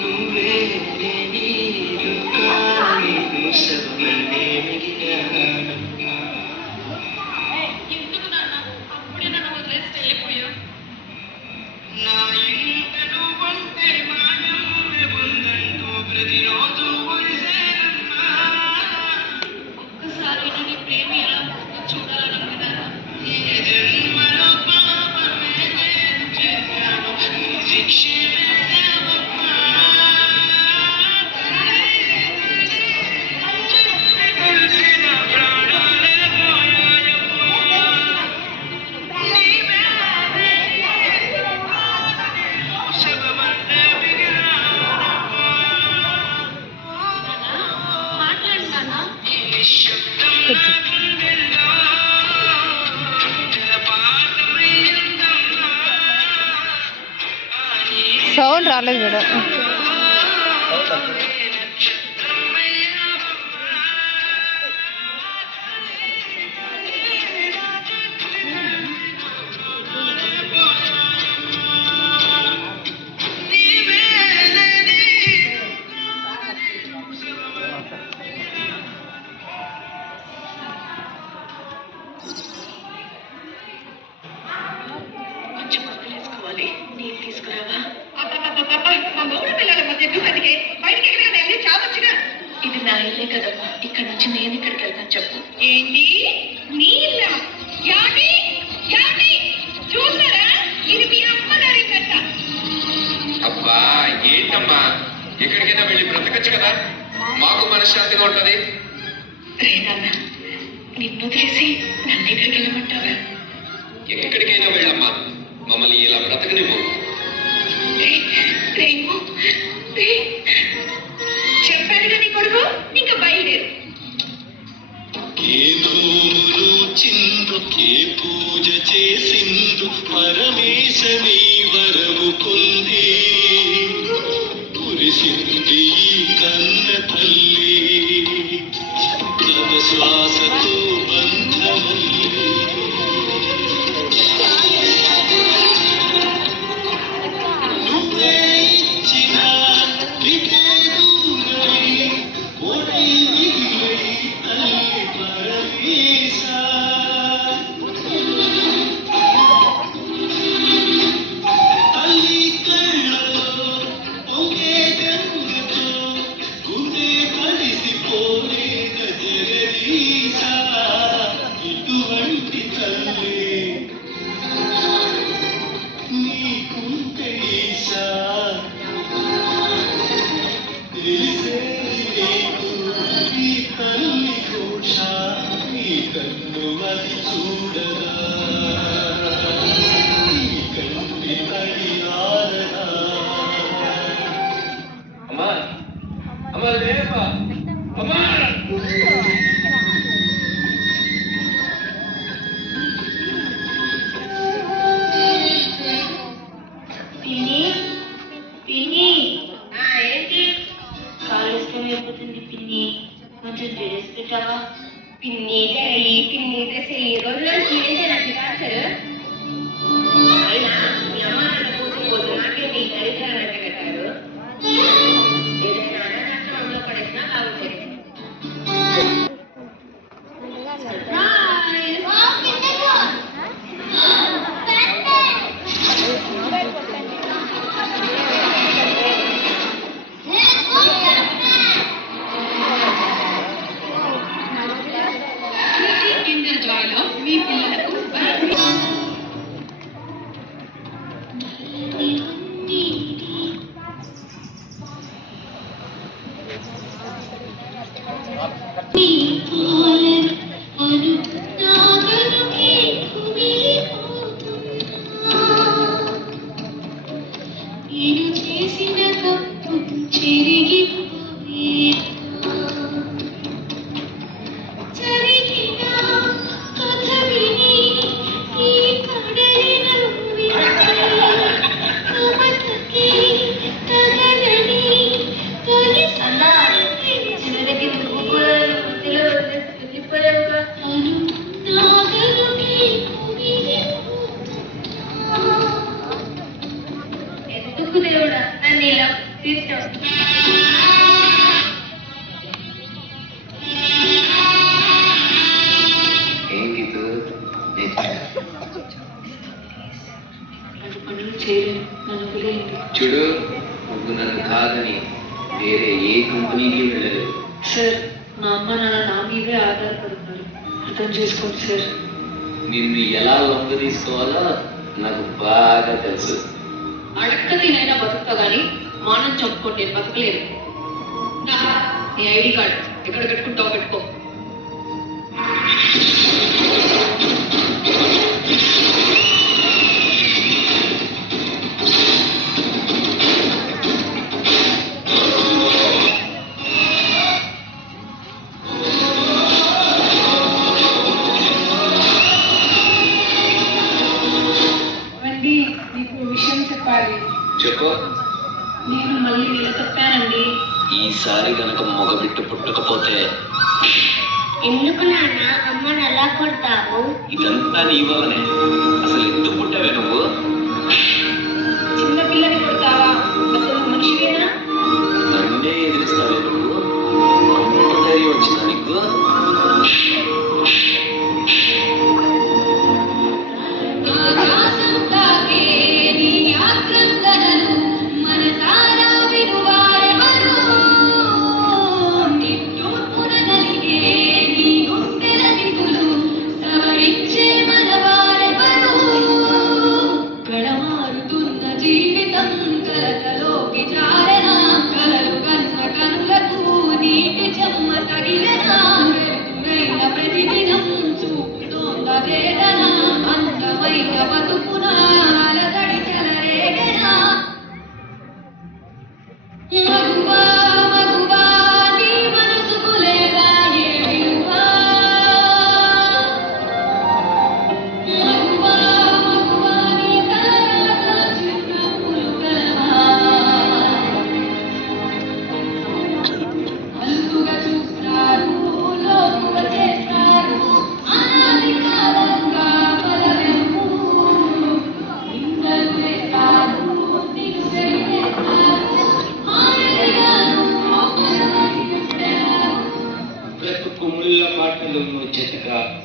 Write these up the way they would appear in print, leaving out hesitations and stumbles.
నువ్వే నీరు కాని సవ్వనే మిగిలాను. నా ఇంట నువ్వంటే మాయం ఉందంటూ ప్రతిరోజు ఒడిసేనమ్మా. ఒక్కసారి నీ ప్రేమ ఎలా చూడాలని కదా ఈ జన్మలో పాపమే నేను చేశాను, నీ శిక్షే వేశావమ్మా. తెలిసి నా ప్రాణాలే పోయాయమ్మా. నీవే శవమల్లే మిగిలానమ్మా. మాట్లాడుతానా ఈ నిశ్శబ్దం నా గుండెల్లో జలపాతమయ్యిందమ్మా. సౌండ్ రాలేదు మేడం. కొంచెం వదిలేసుకోవాలి నీళ్ళు తీసుకురావా ఇది నా ఇల్లే కదమ్మా ఇక్కడ నుంచి నేను ఇక్కడికి వెళ్తాను చెప్పు ఏంటి నీళ్ళ యాటి యాటి చూసారా ఇది మీ అమ్మగారి కట్ట. అబ్బా ఏంటమ్మా, ఎక్కడికైనా వెళ్ళి బ్రతకచ్చు కదా, మాకు మనశ్శాంతిగా ఉంటది. రే నాన్న నిన్ను వదిలేసి నన్ను ఎక్కడికి వెళ్ళమంటావా ఎక్కడికైనా వెళ్ళమ్మా, మమ్మల్ని ఇలా బ్రతకనివ్వు. చెప్పాడుగా నీ కొడుకు ఇంకా బయలుదేరు. ఏ నోములు చిందు ఏ పూజ చేసిందు పరమేశని వరము పొంది కురిసింది ఈ కన్న తల్లి తన శ్వాసతో బంధమల్లి. నువ్వే ఇచ్చిన నీకే దూరై ఓడై మిగిలై తల్లి పరమేశ. తల్లి కళ్ళలో పొంగే గంగతో గుండె కలిసిపోలే జగదీశ. ఇటువంటి తల్లి నీకుంటే ఈశా తెలిసేది నీకు ఈ తల్లి ఘోష, నీ కన్ను అది చూడదా, నీ కంటి తడి ఆరదా. అమ్మా అమ్మా లేవా అమ్మా. పిన్ని పిన్ని ఏంటి కాలు ఇష్టం అయిపోతుంది పిన్ని కొంచెం డ్రెస్ పెట్టావా పిన్ని డ్రెస్ ఈ రోజుల్లో ఏంటంటే టార్చర్. అయినా మీ అమ్మ నాన్న పోతే నాకే మీ దరిద్రాలంట కట్టారు. ఏదైనా అనాథాశ్రమంలో పడేసినా బాగుంటుంది. కిండర్ జాయ్లో మీ పిల్లలకు చేసిన తప్పు చెరిగిపోయే జరిగిన కథ విని ఈ కడలిలో కమతకి తగలని తొలిసారి చిన్నదకి కూడా మధ్యలో వెళ్ళిపోయావుగా నాగరుకి ఎందుకు దేవుడా నన్ను ఇలా తీసుకో. ఏం గీతు నాకు పనులు చేయలేను, నన్ను వదిలేయండి. చూడు, నువ్వు నన్ను కాదని వేరే ఏ కంపెనీకి వెళ్ళలేదు. సార్, మా అమ్మ నాన్న నా మీదే ఆధారపడుతున్నారు, అర్థం చేసుకోండి సార్. నిన్ను ఎలా లొంగ తీసుకోవాలో నాకు బాగా తెలుసు. అడక్క తినైనా బతుకుతా కానీ మానం చెప్పుకోండి, నేను బతకలేదు. నీ ఐడి కార్డ్ ఎక్కడ పెట్టుకుంటావు పెట్టుకో. మీకు విషయం చెప్పాలి. చెప్పు. నేను మళ్ళీ నిల తప్పానండి. ఈసారి గనక మగబిట్టు పుట్టకపోతే ఎందుకు నాన్న అమ్మని అలా కొడతావు? ఇదంతా నీ వల్లనే. అసలు ఎందుకు పుట్టావే నువ్వు? చిన్న పిల్లని కొడతావా? అసలు మనిషివేనా? నన్నే ఎదిరిస్తావే నువ్వు? అంత ధైర్యం వచ్చిందా నీకు?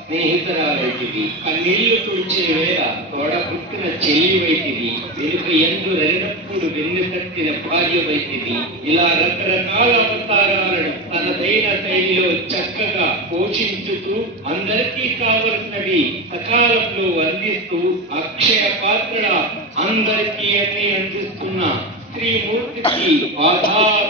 స్నేహితురాలైతివి, కన్నీళ్లు తుడిచే వేళ తోడ పుట్టిన చెల్లి వైతివి, వెనుక ఎందు రగినప్పుడు వెన్ను తట్టిన భార్య వైతివి. ఇలా రకరకాల అవతారాలను తనదైన శైలిలో చక్కగా పోషించుతూ అందరికీ కావలసినవి సకాలంలో అందిస్తూ అక్షయ పాత్ర అందరికీ అన్ని అందిస్తున్న శ్రీమూర్తికి ఆధార